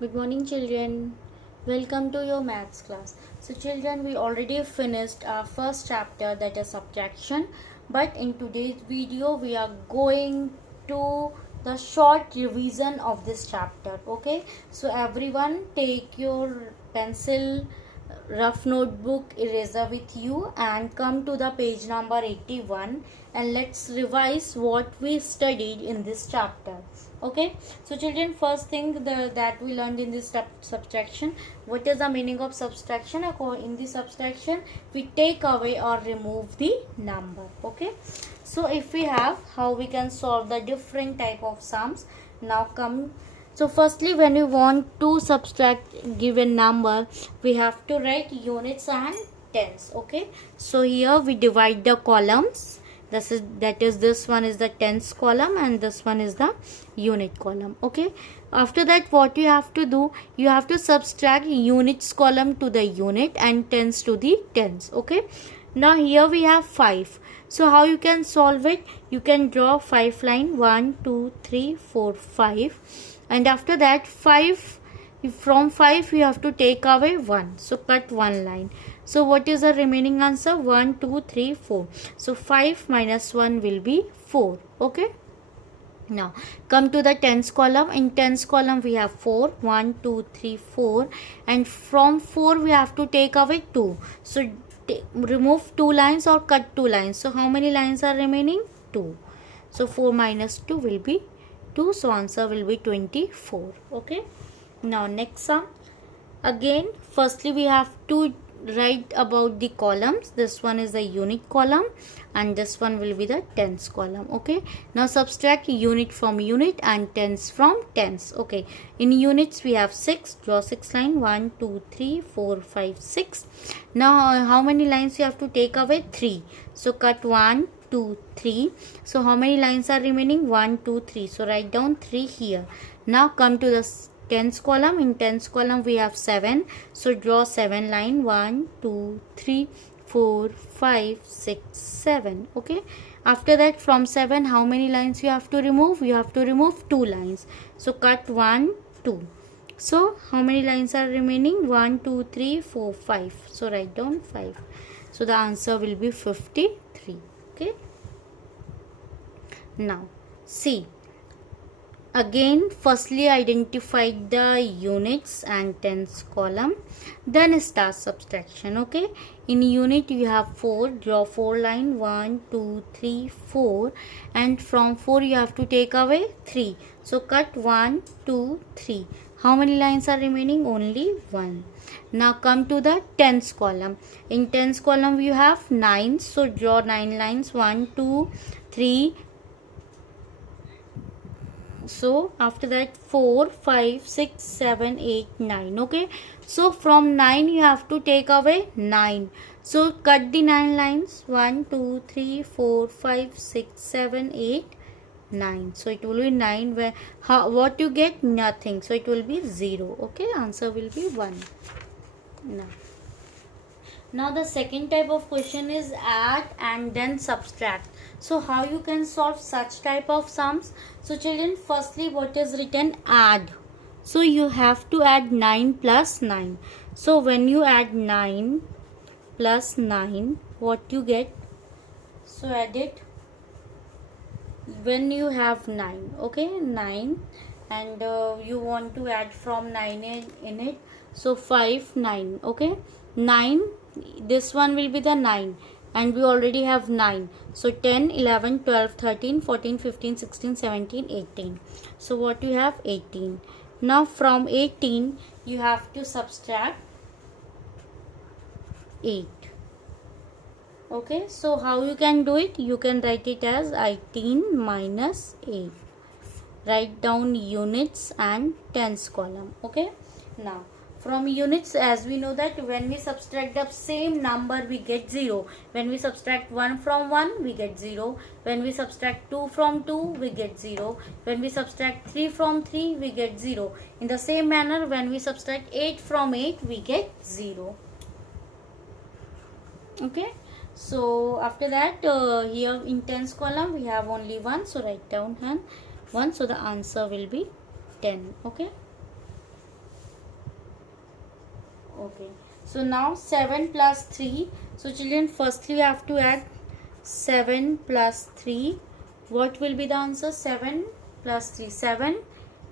Good morning, children. Welcome to your maths class. So, children, we already finished our first chapter, that is subtraction. But in today's video, we are going to the short revision of this chapter. Okay, so everyone take your pencil, rough notebook, eraser with you and come to the page number 81 and let's revise what we studied in this chapter. Okay, so children, first thing that we learned in this subtraction, what is the meaning of subtraction? In the subtraction we take away or remove the number. Okay, so if we have, how we can solve the different type of sums. Now come, so firstly, when we want to subtract given number, we have to write units and tens. Okay, so here we divide the columns. This one is the tens column and this one is the unit column. Okay, after that what you have to do, you have to subtract units column to the unit and tens to the tens. Okay, now here we have 5. So how you can solve it? You can draw 5 line, 1 2 3 4 5, and after that 5, from 5 you have to take away 1, so cut one line. So what is the remaining answer? 1 2 3 4. So 5 minus 1 will be 4. Okay, now come to the tens column. In tens column we have 4, 1 2 3 4, and from 4 we have to take away 2. So remove 2 lines or cut 2 lines. So how many lines are remaining? 2. So 4 minus 2 will be 2. So answer will be 24. Okay, now next sum. Again, firstly we have to write about the columns. This one is the unit column and this one will be the tens column. Okay, now subtract unit from unit and tens from tens. Okay, in units we have 6. Draw 6 line, 1 2 3 4 5 6. Now how many lines you have to take away? 3. So cut 1 2 3. So how many lines are remaining? 1 2 3. So write down 3 here. Now come to the tens column. In tens column we have 7. So draw 7 line, 1 2 3 4 5 6 7. Okay, after that from 7 how many lines you have to remove? You have to remove 2 lines. So cut 1 2. So how many lines are remaining? 1 2 3 4 5. So write down 5. So the answer will be 53. Okay, now see. Again, firstly identify the units and tens column, then start subtraction. Okay, in unit you have 4. Draw 4 line, 1 2 3 4, and from 4 you have to take away 3. So cut 1 2 3. How many lines are remaining? Only 1. Now come to the tens column. In tens column you have 9. So draw 9 lines, 1 2 3. So after that 4 5 6 7 8 9. Okay, so from 9 you have to take away 9. So cut the 9 lines, 1 2 3 4 5 6 7 8 9. So it will be 9. Where what you get? Nothing. So it will be 0. Okay, answer will be 1. Now the second type of question is add and then subtract. So how you can solve such type of sums? So children, firstly what is written? Add. So you have to add 9 plus 9. So when you add 9 plus 9, what you get? So add it when you have 9. Okay, 9, and you want to add from 9 in it. So 5 9. Okay, 9, this one will be the 9 and we already have 9. So 10 11 12 13 14 15 16 17 18. So what you have? 18. Now from 18 you have to subtract 8. Okay, so how you can do it? You can write it as 18 minus 8. Write down units and tens column. Okay, now from units, as we know that when we subtract the same number we get 0. When we subtract 1 from 1 we get 0. When we subtract 2 from 2 we get 0. When we subtract 3 from 3 we get 0. In the same manner when we subtract 8 from 8 we get 0. Okay, so after that here in tens column we have only 1. So write down 1. So the answer will be 10. Okay. Okay, so now 7 plus 3. So children, firstly you have to add 7 plus 3. What will be the answer? 7 plus 3. 7,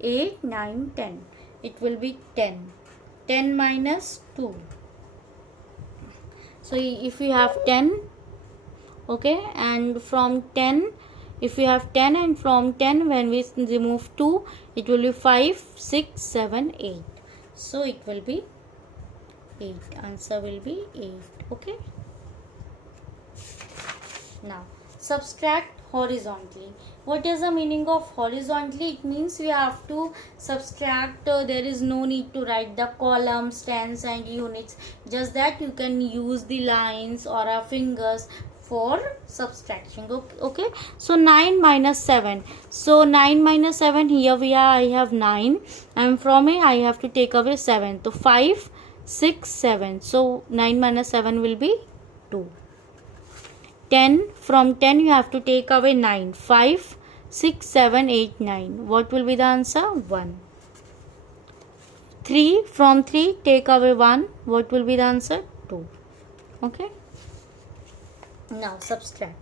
8, 9, 10. It will be 10. 10 minus 2. So if you have 10, okay, and from 10, if you have 10 and from 10 when we remove 2, it will be 5, 6, 7, 8. So it will be 8. Answer will be 8. Okay. Now subtract horizontally. What is the meaning of horizontally? It means we have to subtract. There is no need to write the columns, tens and units. Just that you can use the lines or our fingers for subtraction. Okay. So 9 minus 7. So 9 minus 7, here we are, I have 9, and from it I have to take away 7. So 5, 6, 7. So 9 minus 7 will be 2. 10, from 10 you have to take away 9. 5, 6, 7, 8, 9. What will be the answer? 1. 3, from 3 take away 1. What will be the answer? 2. Okay. Now subtract.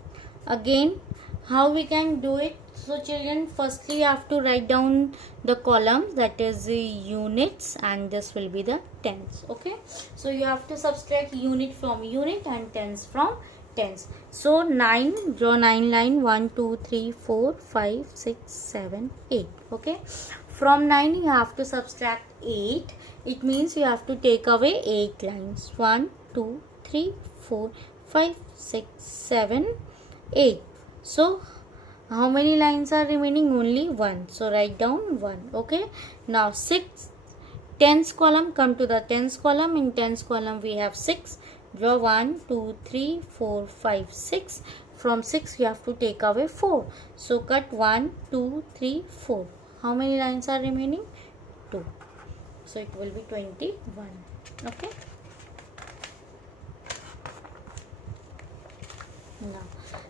Again, how we can do it? So children, firstly you have to write down the columns, that is the units, and this will be the tens. Okay. So you have to subtract unit from unit and tens from tens. So 9, draw 9 line, 1, 2, 3, 4, 5, 6, 7, 8. Okay. From 9 you have to subtract 8. It means you have to take away 8 lines. 1, 2, 3, 4, 5, 6, 7, 8. So how many lines are remaining? Only 1. So write down 1. Okay. Now 6, tens column, come to the tens column. In tens column we have 6. Draw 1, 2, 3, 4, 5, 6. From 6 you have to take away 4. So cut 1, 2, 3, 4. How many lines are remaining? 2. So it will be 21. Okay. Now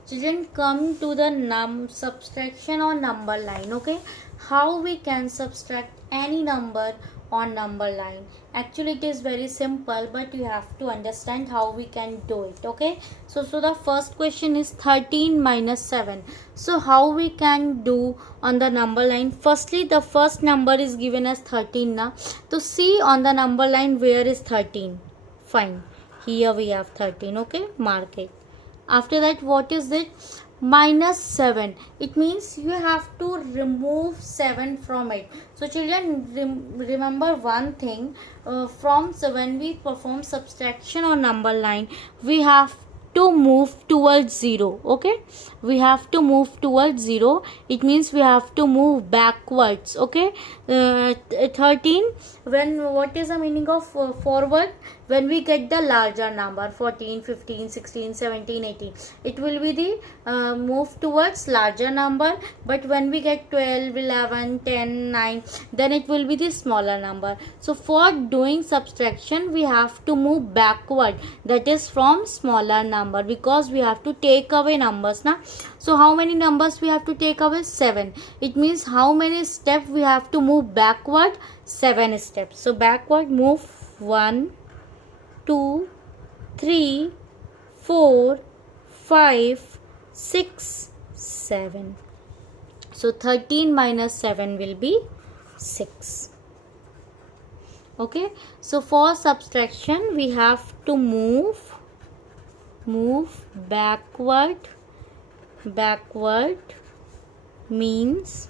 children, come to the subtraction on number line. Okay, how we can subtract any number on number line? Actually it is very simple, but you have to understand how we can do it. Okay, so the first question is 13 minus 7. So how we can do on the number line? Firstly, the first number is given as 13 now. So see on the number line where is 13. Fine, here we have 13. Okay, mark it. After that, what is it? Minus 7. It means you have to remove 7 from it. So children, remember one thing, when we perform subtraction on number line, we have to move towards 0. Okay, we have to move towards 0. It means we have to move backwards. Okay, 13, what is the meaning of forward? When we get the larger number 14, 15, 16, 17, 18, it will be the move towards larger number. But when we get 12, 11, 10, 9, then it will be the smaller number. So for doing subtraction we have to move backward, that is from smaller number, because we have to take away numbers now. So how many numbers we have to take away? 7. It means how many steps we have to move backward? 7 steps. So backward move 1, 2, 3, 4, 5, 6, 7. So 13 minus 7 will be 6. Okay, so for subtraction we have to move backward. Backward means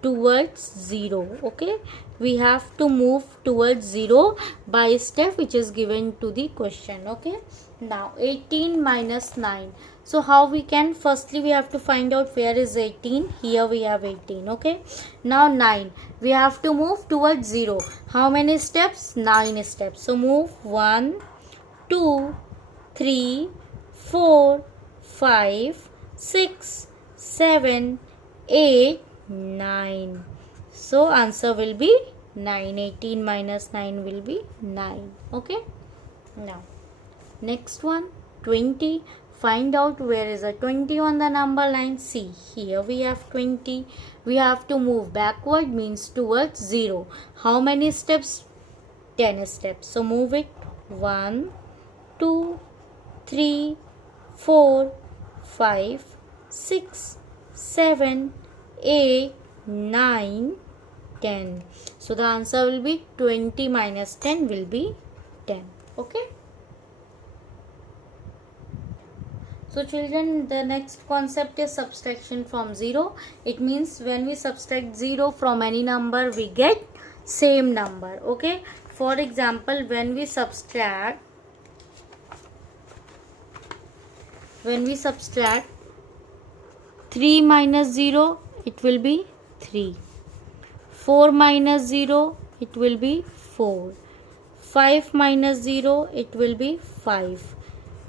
towards 0. Okay, we have to move towards 0 by step which is given to the question. Okay, now 18 minus 9. So how we can? Firstly we have to find out where is 18. Here we have 18. Okay, now 9. We have to move towards 0. How many steps? 9 steps. So move 1, 2, 3, 4, 5, 6, 7, 8, 9. So answer will be 9. 18 minus 9 will be 9. Okay, now next one, 20. Find out where is a 20 on the number line. See, here we have 20. We have to move backward, means towards 0. How many steps 10 steps. So move it 1, 2, 3, 4, 5, 6, 7, 8, 9, 10. So the answer will be 20 minus 10 will be 10. Okay. So children, the next concept is subtraction from 0. It means when we subtract 0 from any number, we get same number. Okay. For example, when we subtract 3 minus 0, it will be 3. 4 minus 0, it will be 4. 5 minus 0, it will be 5.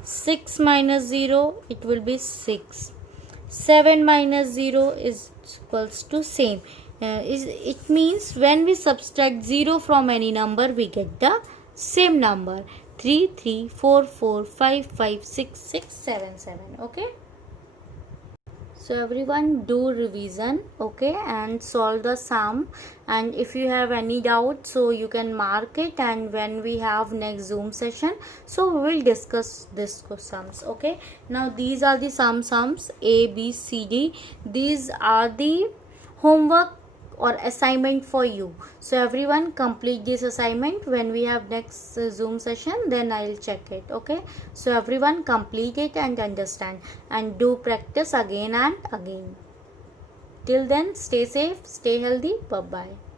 6 minus 0, it will be 6. 7 minus 0 is equals to same. It means when we subtract 0 from any number, we get the same number. 3, 3, 4, 4, 5, 5, 6, 6, 7, 7. Okay. So everyone do revision, okay, and solve the sum. And if you have any doubt, so you can mark it, and when we have next Zoom session, so we will discuss this sums. Okay, now these are the sums A, B, C, D. These are the homework or assignment for you. So everyone complete this assignment. When we have next Zoom session, then I'll check it. Okay, so everyone complete it and understand, and do practice again and again. Till then, stay safe, stay healthy. Bye bye.